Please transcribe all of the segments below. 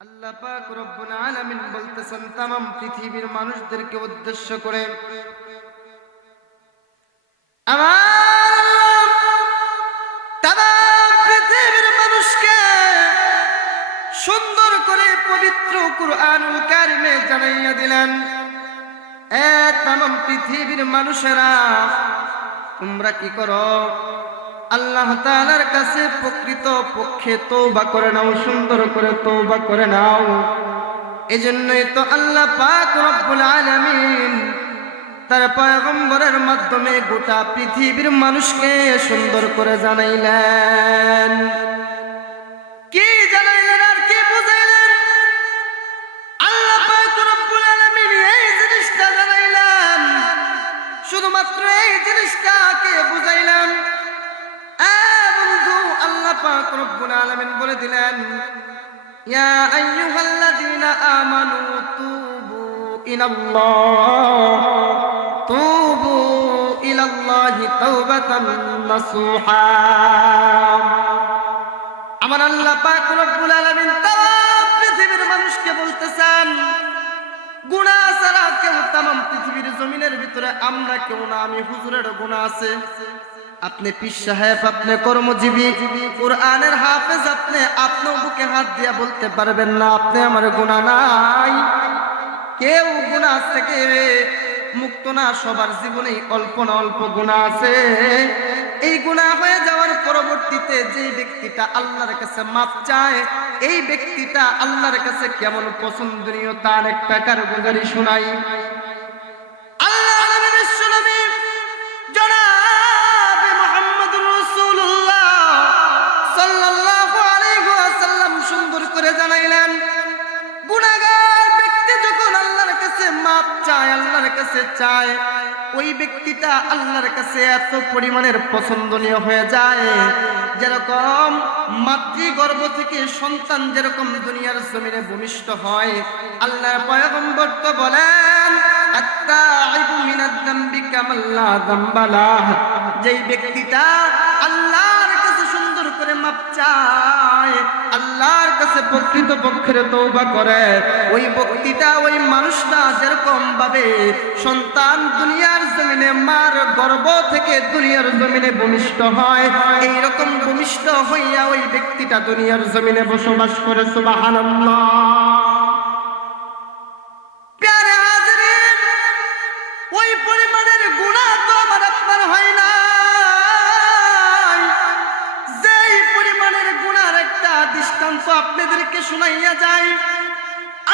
আল্লাহ পাক রব্বুল আলামিন বলতেছেন, তামাম পৃথিবীর মানুষদেরকে উদ্দেশ্য করে আমার পৃথিবীর মানুষকে সুন্দর করে পবিত্র কুরআনুল কারিমে জানাইয়া দিলেন, এ তামাম পৃথিবীর মানুষেরা, তোমরা কি করো? আল্লাহ তালার কাছে প্রকৃত পক্ষে তৌবা করে নাও, সুন্দর করে তৌবা করে নাও। এজন্যই তো আল্লাহ পাক রব্বুল আলামিন তার পয়গম্বরের মাধ্যমে গোটা পৃথিবীর মানুষকে সুন্দর করে জানাইলেন। আমার আল্লাহ পাক রব্বুল পৃথিবীর মানুষকে বলতেছেন গুনাহ ছাড়া কেউ তাম পৃথিবীর জমিনের ভিতরে আমরা কেউ না, আমি হুজুরের গুনাহ আছে। আপনি পীর সাহেব, আপনি কর্মজীবী, কোরআনের হাফেজ, আপনি আপনার বুকে হাত দিয়া বলতে পারবেন না, আপনি আমার গুনাহ নাই। কেউ গুণা থেকে মুক্ত না, সবার জীবনে অল্প না অল্প গুণা আছে। এই গুণা হয়ে যাওয়ার পরবর্তীতে যে ব্যক্তিটা আল্লাহর কাছে মাপ চায়, এই ব্যক্তিটা আল্লাহর কাছে কেমন পছন্দনীয় তার একটা কারগুজারি শোনাই। কাছে চায়, ওই ব্যক্তিটা আল্লাহর কাছে এত পরিমাণের পছন্দনীয় হয়ে যায়। যেরকম মাতৃগর্ভ থেকে সন্তান যেরকম দুনিয়ার জমিনে ভূমিষ্ঠ হয় আল্লাহ পয়গম্বর তো বলেন যেই ব্যক্তিটা মাপ চায়। আল্লাহর কাছে প্রকৃত পক্ষের তৌবা করে। ওই ব্যক্তিটা, ওই মানুষটা যেরকম ভাবে সন্তান দুনিয়ার জমিনে, মার গর্ভ থেকে দুনিয়ার জমিনে ভূমিষ্ঠ হয় এই রকম ভূমিষ্ঠ হইয়া ওই ব্যক্তিটা দুনিয়ার জমিনে বসবাস করে, সুবহানাল্লাহ। শুনাইয়া যায়।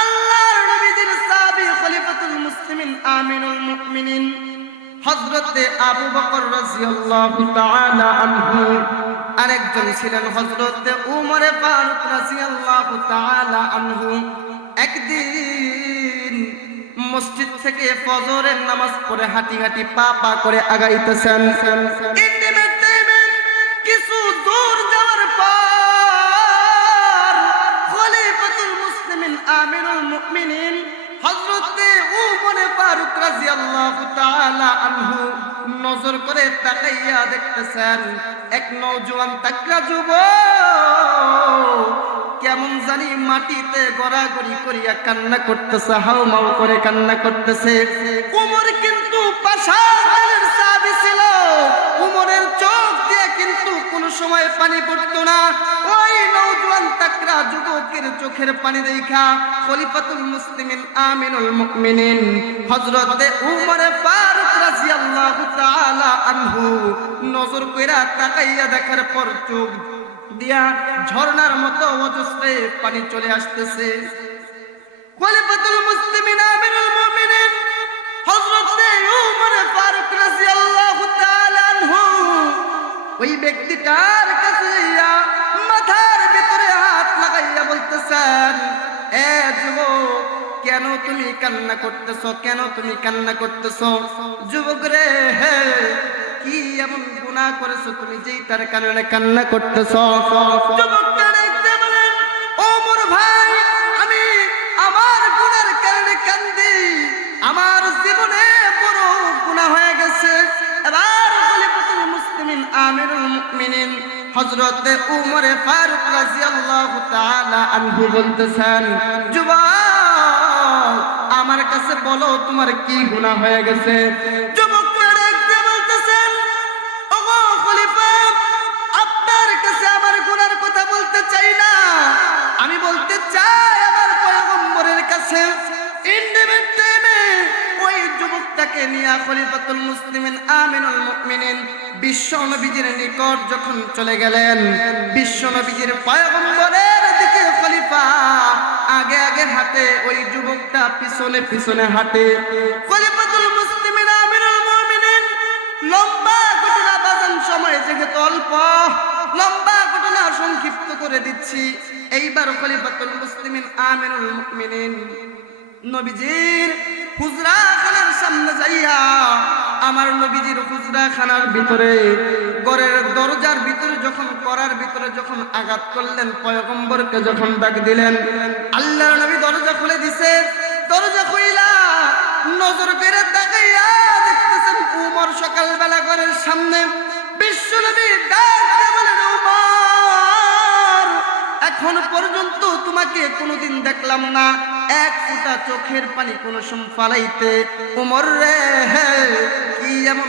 আল্লাহর নবীজির সাহাবী খলিফাতুল মুসলিমিন আমিনুল মুমিনিন, হযরতে আবু বকর রাদিয়াল্লাহু তাআলা আনহু, আরেকজন ছিলেন হযরতে উমরে ফারুক রাদিয়াল্লাহু তাআলা আনহু। একদিন মসজিদ থেকে ফজরের নামাজ পড়ে হাঁটি হাঁটি পা পা করে আগাইতেছেন। আমিরুল মুমিনিন হযরতে উমরে ফারুক রাদিয়াল্লাহু তাআলা আনহু নজর করে তাকাইয়া দেখতেছেন, এক নওজোয়ান তাকরা যুবক কেমন জানি মাটিতে গড়াগড়ি করিয়া কান্না করতেছে হাউ মাউ করে কান্না করতেছে। উমর কিন্তু সাবি ছিল উমরের চোখ দিয়ে কিন্তু কোনো সময় পানি পড়তো না। ওই নওজোয়ান তাকরা যুবকের চোখের পানি দেখা। খলিফাতুল মুসলিমিন আমিনুল মুমিনিন, হযরতে উমর ফারুক রাদিয়াল্লাহু তাআলা আনহু নজর কইরা তাকাইয়া দেখার পর চোখ দিয়া ঝর্ণার মতো অজস্রে পানি চলে আসতেছে। খলিফাতুল মুসলিমিন আমিরুল মুমিনিন, হযরতে উমর ফারুক রাদিয়াল্লাহু তাআলা ওই ব্যক্তিটার কাছে মাথার ভিতরে হাত লাগাইয়া বলতেছেন, এ যুবক, কেন তুমি কান্না করতেছ? কেন তুমি কান্না করতেছ? যুবক রে হে, কি এমন গুণা করেছ তুমি যেই তার কারণে কান্না করতেছ? আমিরুল মুমিনিন। হজরতে উমরে ফারুক রাদিয়াল্লাহু তাআলা আনহু বলতেছেন, যুবক, আমার কাছে বলো তোমার কি গুনাহ হয়ে গেছে? আমি বলতে চাই আমার পয়গম্বরের কাছে ইন্ডিপেন্ডেন্ট যুবকটাকে নিয়ে খলিফাতুল মুসলিমিন আমিনুল মুমিনিন বিশ্ব নিকট যখন চলে গেলেন, বিশ্ব নবীজির পয়গম্বরের দিকে খলিফা আগে আগে হাঁটে, ওই যুবকটা পিছনে পিছনে হাঁটে। খলিফাতুল মুসলিমিন আমিনুল মুমিনিন লম্বা ঘটনা বাজান সময় যেহেতু অল্প, লম্বা ঘটনা সংক্ষিপ্ত করে দিচ্ছি। এইবার খলিফাতুল মুসলিমিন আমিনুল মুমিনিন নবীজির হুজরা খানার সামনে যাইয়া, আমার নবীজির হুজরা খানার ভিতরে, ঘরের দরজার ভিতরে যখন, করার ভিতরে যখন আঘাত করলেন, পয়গম্বরকে যখন ডাক দিলেন, আল্লাহর নবী দরজা খুলে দিছে। দরজা খুইলা, নজর করে তাকাইয়া দেখতেছেন উমর সকালবেলা ঘরের সামনে। বিশ্ব নবী এখন পর্যন্ত তোমাকে কোনোদিন দেখলাম না। এক ফোঁটা চোখের পানি কোন সময় ফালাইতে। উমর রে কি এমন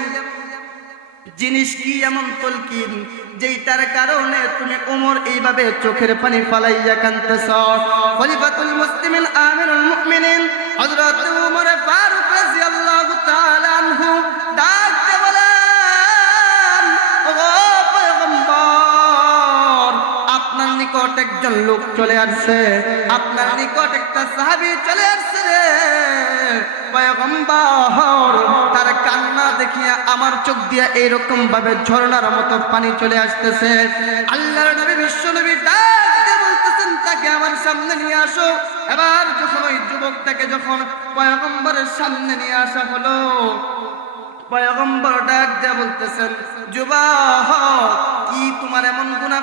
জিনিস, কি এমন তলকিন যেইটার কারণে তুমি ওমর এইভাবে চোখের পানি ফালাইয়া কানতেছ খলিফাতুল মুসলিমিন, আমিরুল মুমিনিন, হযরত ওমর ফারুক রাদিয়াল্লাহু তাআলা আনহু ডাক নিকট একজন লোক চলে আসছে। আপনার নিকট একটা সাহাবি চলে আসছে। তার কান্না দেখিয়া আমার চোখ দিয়া এইরকম ভাবে ঝর্ণার মতো পানি চলে আসতেছে। আল্লাহর নবী, বিশ্ব নবী বলতেছেন, তাকে আমার সামনে নিয়ে আসো। এবার যখন ওই যুবকটাকে যখন পয়গম্বরের সামনে নিয়ে আসা হলো, পয়গম্বর ডাক দেয়া বলতেছেন, যুবক কি তোমার এমন গুনাহ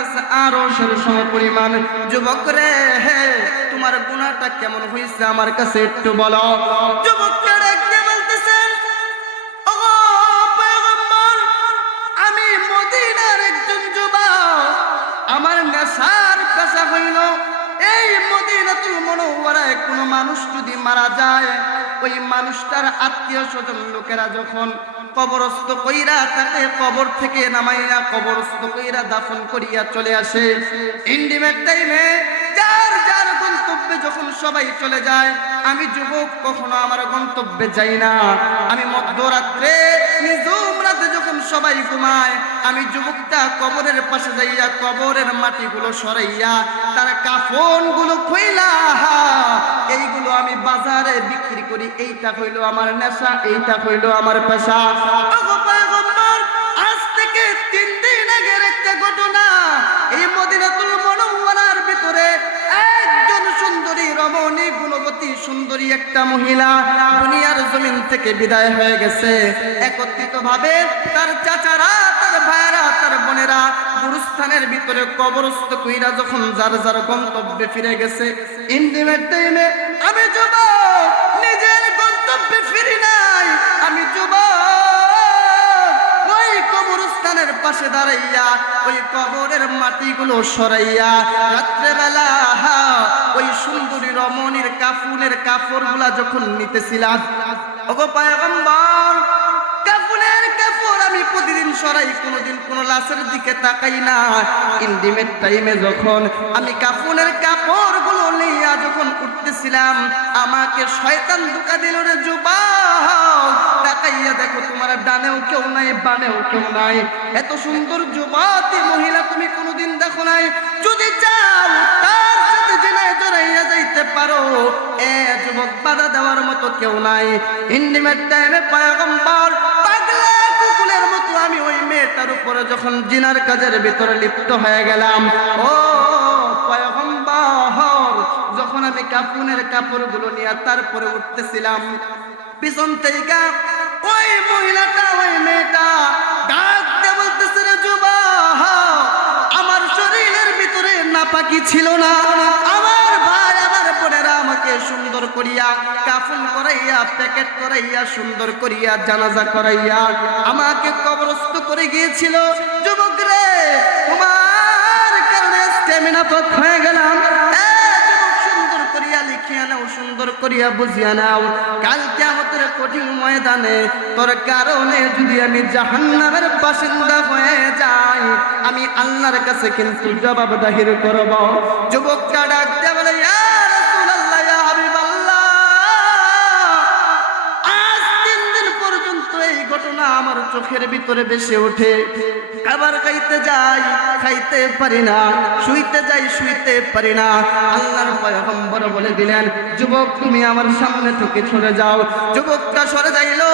হইতেছে আরও সম পরিমাণ যুবক রে হে, তোমার গুণাটা কেমন হইছে আমার কাছে একটু বলো। পয়গম্বর, আমি মদিনার একজন যুবক। আমার নেশার পেশা হইল এই মদিনাতুল মনোহরায় কোনো মানুষ যদি মারা যায় ওই মানুষটার আত্মীয় স্বজন লোকেরা যখন কবরস্থ কইরা তাকে কবর থেকে নামাইয়া কবরস্থ কইরা দাফন করিয়া চলে আসে, ইন্ডিমেট টাইমে যার যার গন্তব্যে যখন সবাই চলে যায়, আমি যুবক কখনো আমার গন্তব্যে যাই না। আমি মধ্যরাত্রে নিজুম রাতে সবাই ঘুমায়। আমি যুবকটা কবরের পাশে যাইয়া কবরের মাটিগুলো সরাইয়া তার কাফনগুলো খুইলা এইগুলো আমি বাজারে বিক্রি করি। এইটা হইল আমার নেশা, এইটা হইল আমার পেশা। সুন্দরী একটা মহিলা দুনিয়ার জমিন থেকে বিদায় হয়ে গেছে। একত্রিত ভাবে তার চাচারা, তার ভাইরা তার বোনেরা গুরুস্থানের ভিতরে কবরস্থ কুইরা যখন যার যার গন্তব্যে ফিরে গেছে ইন্দিমের টাইমে, আমি যুবক, নিজের গন্তব্যে ফিরি নাই পাশে দাঁড়াইয়া, ওই কবরের মাটিগুলো সরাইয়া, রাত্রেবেলা ওই সুন্দরী রমণীর কাফুনের কাপড়গুলা যখন নিতেছিলাম, ওগো পায়গম্বর কাপড় আমি প্রতিদিন সরাই, কোনোদিন কোনো লাশের দিকে তাকাই না। ইন্ডিমেট টাইমে যখন আমি কাফুনের নিয়ে যখন উঠতেছিলাম, আমাকে শয়তান ধোকা দিল রে যুবক। তাকাইয়া দেখো, তোমার ডানেও কেউ নাই বানেও কেউ নাই। এত সুন্দর যুবতী মহিলা তুমি কোনোদিন দেখো নাই। যদি চাও, তার সাথে জেনায় জড়াইয়া যাইতে পারো। এ যুবক, বাধা দেওয়ার মতো কেউ নাই। ইন্ডিমেট টাইমে পয়গম্বর মতো আমি ওই মেয়েটার উপরে যখন জিনার কাজের ভিতরে লিপ্ত হয়ে গেলাম। ও যখন আমি কাপুনের কাপড়গুলো নিয়ে তারপরে উঠতেছিলাম। পিছন থেকে ওই মহিলাটা, ওই মেয়েটা ডাক দিয়ে বলতেছে আমার শরীরের ভিতরে নাপাকি ছিল না। আমার ভাই, আমার আমাকে সুন্দর করিয়া, কাফন করাইয়া, প্যাকেট করাইয়া, সুন্দর করিয়া, জানাজা করাইয়া আমাকে কবরস্থ করে গিয়েছিল। যুবক রে, তোমার কারণে স্টেমিনা পথ হয়ে গেলাম। লিখিয়া নাও সুন্দর করিয়া বুঝিয়া নাও? কালকে আমাদের কঠিন ময়দানে তোর কারণে যদি আমি জাহান্নামের বাসিন্দা হয়ে যাই, আমি আল্লাহর কাছে কিন্তু জবাব দাহির করব। যুবকটা ডাক দিয়ে আমার চোখের ভিতরে বেশি ওঠে। খাবার খাইতে যাই, খাইতে পারি না, শুইতে যাই, শুইতে পারি না। আল্লাহর পয়গম্বর বলে দিলেন, যুবক, তুমি আমার সামনে থেকে সরে যাও। যুবকটা সরে যাইলো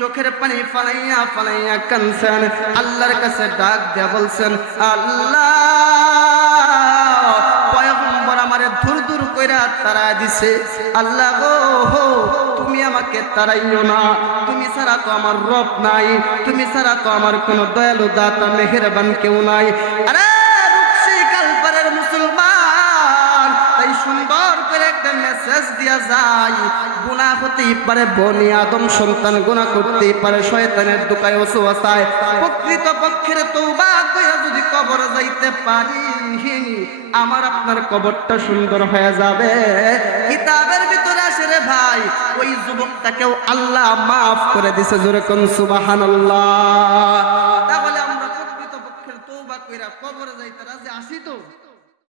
চোখের পানি ফালাইয়া ফালাইয়া কানছেন আল্লাহর কাছে ডাক দেয়া বলছেন, আল্লাহ তারা দিছে। আল্লাহ হো, তুমি আমাকে তারাইও না। তুমি ছাড়া তো আমার রব নাই। তুমি ছাড়া তো আমার কোনো দয়ালু দাতা, মেহেরবান কেউ নাই। আরে দিয়া যায়। গুনাহ হতেই পারে বনি আদম, সন্তান গুনাহ করতেই পারে, শয়তানের দোকায় ওসওয়াসায় প্রকৃত পক্ষের তওবা কইরা যদি কবর যাইতে পারি, আমার আপনার কবরটা সুন্দর হয়ে যাবে। কিতাবের ভিতরে আসে রে ভাই, ওই যুবকটাকেও আল্লাহ মাফ করে দিছে, জোরে কোন সুবহানাল্লাহ। তাহলে আমরা প্রকৃত পক্ষের তওবা কইরা কবরে যাইতে